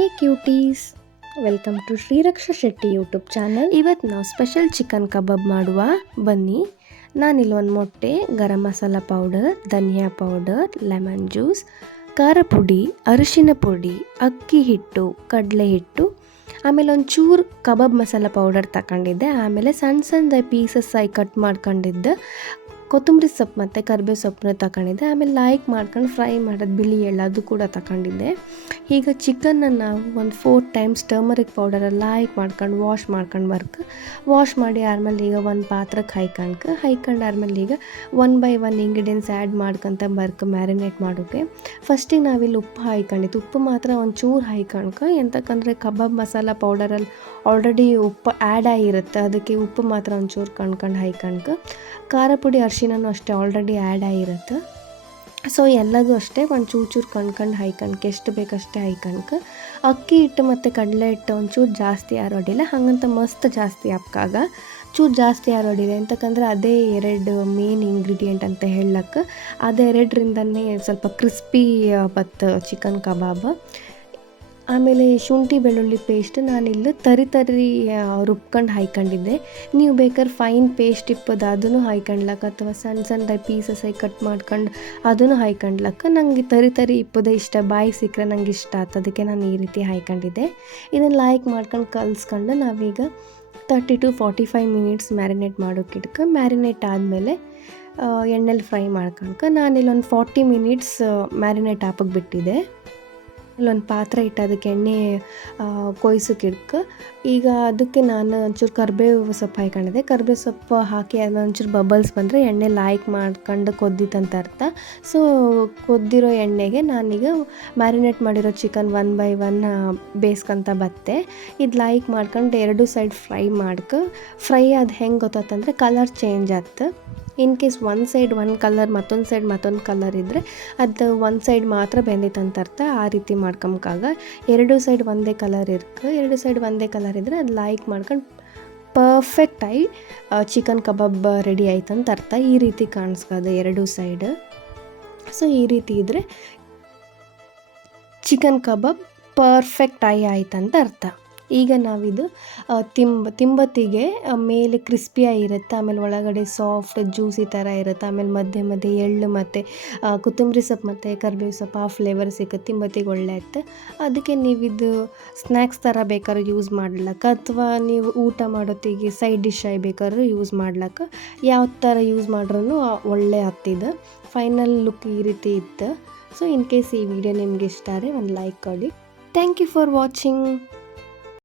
Hey cuties, welcome to Shriraksha Shetty YouTube channel. ಇವತ್ತು ನಾವು special chicken ಕಬಾಬ್ ಮಾಡುವ. ಬನ್ನಿ. ನಾನಿಲ್ಲಿ ಒಂದು ಮೊಟ್ಟೆ, ಗರಂ ಮಸಾಲ ಪೌಡರ್, ಧನಿಯಾ ಪೌಡರ್, ಲೆಮನ್ ಜ್ಯೂಸ್, ಖಾರ ಪುಡಿ, ಅರಿಶಿನ ಪುಡಿ, ಅಕ್ಕಿ ಹಿಟ್ಟು, ಕಡಲೆ ಹಿಟ್ಟು, ಆಮೇಲೆ ಒಂಚೂರು ಕಬಾಬ್ ಮಸಾಲ ಪೌಡರ್ ತಗೊಂಡಿದ್ದೆ. ಆಮೇಲೆ ಸಣ್ಣ ಸಣ್ಣ ಪೀಸಸ್ ಆಗಿ ಕಟ್ ಮಾಡ್ಕೊಂಡಿದ್ದೆ ಕೊತ್ತಂಬರಿ ಸೊಪ್ಪು ಮತ್ತು ಕರಿಬೇವು ಸೊಪ್ಪನ್ನ ತಗೊಂಡಿದ್ದೆ. ಆಮೇಲೆ ಮಾಡ್ಕೊಂಡು ಫ್ರೈ ಮಾಡೋದು ಬಿಳಿ ಎಳ್ಳು ಅದು ಕೂಡ ತಗೊಂಡಿದ್ದೆ. ಈಗ ಚಿಕನ್ನ ನಾವು ಒಂದು 4 ಟೈಮ್ಸ್ ಟರ್ಮರಿಕ್ ಪೌಡರಲ್ಲಿ ಮಾಡ್ಕೊಂಡು ವಾಶ್ ಮಾಡಿ ಆದ್ಮೇಲೆ ಈಗ ಒಂದು ಪಾತ್ರಕ್ಕೆ ಹೈಕೊಂಡು ಆದ್ಮೇಲೆ ಈಗ 1 by 1 ಇಂಗ್ರೀಡಿಯೆಂಟ್ಸ್ ಆ್ಯಡ್ ಮಾಡ್ಕೊತ ಮ್ಯಾರಿನೇಟ್ ಮಾಡೋಕ್ಕೆ ಫಸ್ಟಿಗೆ ನಾವಿಲ್ಲಿ ಉಪ್ಪು ಹಾಯ್ಕೊಂಡಿದ್ದು. ಉಪ್ಪು ಮಾತ್ರ ಒಂಚೂರು ಎಂತಕ್ಕಂದರೆ ಕಬಾಬ್ ಮಸಾಲ ಪೌಡರಲ್ಲಿ ಆಲ್ರೆಡಿ ಉಪ್ಪು ಆ್ಯಡ್ ಆಗಿರುತ್ತೆ, ಅದಕ್ಕೆ ಉಪ್ಪು ಮಾತ್ರ ಒಂಚೂರು ಹಾಯ್ಕೊಂಡು ಖಾರ ಪುಡಿ ಅರಿಶಿನೂ ಅಷ್ಟೇ ಆಲ್ರೆಡಿ ಆ್ಯಡ್ ಆಗಿರುತ್ತೆ. ಸೊ ಎಲ್ಲದೂ ಅಷ್ಟೇ ಒಂದು ಚೂರು ಹಾಯ್ಕೊಂಡು ಎಷ್ಟು ಬೇಕಷ್ಟೇ ಹಾಯ್ಕೊಂಡು ಅಕ್ಕಿ ಹಿಟ್ಟು ಮತ್ತು ಕಡಲೆ ಹಿಟ್ಟು ಒಂಚೂರು ಜಾಸ್ತಿ ಯಾರು ಹೊಡಿಲ್ಲ, ಹಾಗಂತ ಮಸ್ತ್ ಜಾಸ್ತಿ ಹಾಕಾಗ ಚೂರು ಜಾಸ್ತಿ ಯಾರು ಹೊಡಿಲ್ಲ. ಎಂತಕ್ಕಂದ್ರೆ ಅದೇ 2 ಮೇನ್ ಇಂಗ್ರೀಡಿಯೆಂಟ್ ಅಂತ ಹೇಳಕ್ಕೆ, ಅದೇ 2ರಿಂದನೇ ಸ್ವಲ್ಪ ಕ್ರಿಸ್ಪಿ ಬತ್ತು ಚಿಕನ್ ಕಬಾಬ್. ಆಮೇಲೆ ಶುಂಠಿ ಬೆಳ್ಳುಳ್ಳಿ ಪೇಸ್ಟ್ ನಾನಿಲ್ಲಿ ತರಿ ರುಬ್ಕೊಂಡು ಹಾಯ್ಕೊಂಡಿದ್ದೆ. ನೀವು ಬೇಕಾದ್ರೆ ಫೈನ್ ಪೇಸ್ಟ್ ಇಪ್ಪದು ಅದನ್ನು ಹಾಯ್ಕೊಂಡ್ಲಕ್ಕ, ಅಥವಾ ಸಣ್ಣ ಸಣ್ಣ ಪೀಸಸ್ ಆಗಿ ಕಟ್ ಮಾಡ್ಕೊಂಡು ಅದನ್ನು ಹಾಯ್ಕೊಂಡ್ಲಕ್ಕ. ನನಗೆ ತರಿ ಇಪ್ಪದೇ ಇಷ್ಟ, ಬಾಯಿಗೆ ಸಿಕ್ಕರೆ ನಂಗೆ ಇಷ್ಟ ಆಯ್ತು, ಅದಕ್ಕೆ ನಾನು ಈ ರೀತಿ ಹಾಯ್ಕೊಂಡಿದ್ದೆ. ಇದನ್ನು ಮಾಡ್ಕೊಂಡು ಕಲಿಸ್ಕೊಂಡು ನಾವೀಗ 30 to 45 ಮಿನಿಟ್ಸ್ ಮ್ಯಾರಿನೇಟ್ ಮಾಡೋಕ್ಕಿಡ್ಕ. ಮ್ಯಾರಿನೇಟ್ ಆದಮೇಲೆ ಎಣ್ಣೆಲಿ ಫ್ರೈ ನಾನಿಲ್ಲಿ ಒಂದು 40 ಮಿನಿಟ್ಸ್ ಮ್ಯಾರಿನೇಟ್ ಹಾಕಕ್ಕೆ ಬಿಟ್ಟಿದ್ದೆ. ಇಲ್ಲೊಂದು ಪಾತ್ರ ಇಟ್ಟು ಅದಕ್ಕೆ ಎಣ್ಣೆ ಕೊಯ್ಸೋಕ್ಕಿಡ್ಕ. ಈಗ ಅದಕ್ಕೆ ನಾನು ಒಂಚೂರು ಕರಿಬೇವು ಸೊಪ್ಪು ಹಾಯ್ಕೊಂಡಿದ್ದೆ. ಕರಿಬೇವು ಸೊಪ್ಪು ಹಾಕಿ ಅದನ್ನ ಒಂಚೂರು ಬಬಲ್ಸ್ ಬಂದರೆ ಎಣ್ಣೆ ಮಾಡ್ಕೊಂಡು ಕೊದ್ದಿತ್ತಂತ ಅರ್ಥ. ಸೊ ಕೊದ್ದಿರೋ ಎಣ್ಣೆಗೆ ನಾನೀಗ ಮ್ಯಾರಿನೇಟ್ ಮಾಡಿರೋ ಚಿಕನ್ 1 by 1 ಬೇಯಿಸ್ಕೊತ ಬತ್ತೆ. ಇದು ಮಾಡ್ಕೊಂಡು 2 ಸೈಡ್ ಫ್ರೈ ಅದು ಹೆಂಗೆ ಗೊತ್ತಾತಂದರೆ ಕಲರ್ ಚೇಂಜ್ ಆಯ್ತು. ಇನ್ ಕೇಸ್ ಒಂದು ಸೈಡ್ ಒಂದು ಕಲರ್ ಮತ್ತೊಂದು ಸೈಡ್ ಮತ್ತೊಂದು ಕಲರ್ ಇದ್ದರೆ ಅದು ಒಂದು ಸೈಡ್ ಮಾತ್ರ ಬೆಂದಿತ್ತಂತ ಅರ್ಥ. ಆ ರೀತಿ ಮಾಡ್ಕೊಂಬಾಗ 2 ಸೈಡ್ ಒಂದೇ ಕಲರ್ 2 ಸೈಡ್ ಒಂದೇ ಕಲರ್ ಇದ್ದರೆ ಅದು ಮಾಡ್ಕೊಂಡು ಪರ್ಫೆಕ್ಟಾಗಿ ಚಿಕನ್ ಕಬಾಬ್ ರೆಡಿ ಆಯ್ತಂತ ಅರ್ಥ. ಈ ರೀತಿ ಕಾಣಿಸ್ಕೋದು 2 ಸೈಡ್. ಸೊ ಈ ರೀತಿ ಇದ್ದರೆ ಚಿಕನ್ ಕಬಾಬ್ ಪರ್ಫೆಕ್ಟಾಗಿ ಆಯ್ತಂತ ಅರ್ಥ. ಈಗ ನಾವಿದು ತಿಂಬತ್ತಿಗೆ ಮೇಲೆ ಕ್ರಿಸ್ಪಿಯಾಗಿರುತ್ತೆ, ಆಮೇಲೆ ಒಳಗಡೆ ಸಾಫ್ಟ್ ಜ್ಯೂಸಿ ಥರ ಇರುತ್ತೆ, ಆಮೇಲೆ ಮಧ್ಯೆ ಎಳ್ಳು ಮತ್ತು ಕೊತ್ತಂಬರಿ ಸೊಪ್ಪು ಮತ್ತು ಕರಿಬೇವು ಸೊಪ್ಪು ಆ ಫ್ಲೇವರ್ ಸಿಗುತ್ತೆ, ತಿಂಬತ್ತಿಗೆ ಒಳ್ಳೆ ಇರುತ್ತೆ. ಅದಕ್ಕೆ ನೀವಿದು ಸ್ನ್ಯಾಕ್ಸ್ ಥರ ಬೇಕಾದ್ರೂ ಯೂಸ್ ಮಾಡ್ಲಕ್ಕ, ಅಥವಾ ನೀವು ಊಟ ಮಾಡೋತ್ತಿಗೆ ಸೈಡ್ ಡಿಶ್ ಆಗಿ ಬೇಕಾದ್ರೂ ಯೂಸ್ ಮಾಡ್ಲಕ್ಕ. ಯಾವ ಥರ ಯೂಸ್ ಮಾಡ್ರೂ ಒಳ್ಳೆ ಹತ್ತಿದ್ದು. ಫೈನಲ್ ಲುಕ್ ಈ ರೀತಿ ಇತ್ತು. ಸೊ ಇನ್ ಕೇಸ್ ಈ ವಿಡಿಯೋ ನಿಮ್ಗೆ ಇಷ್ಟ ಆದರೆ ಒಂದು ಲೈಕ್ ಕೊಡಿ. Thank you for watching.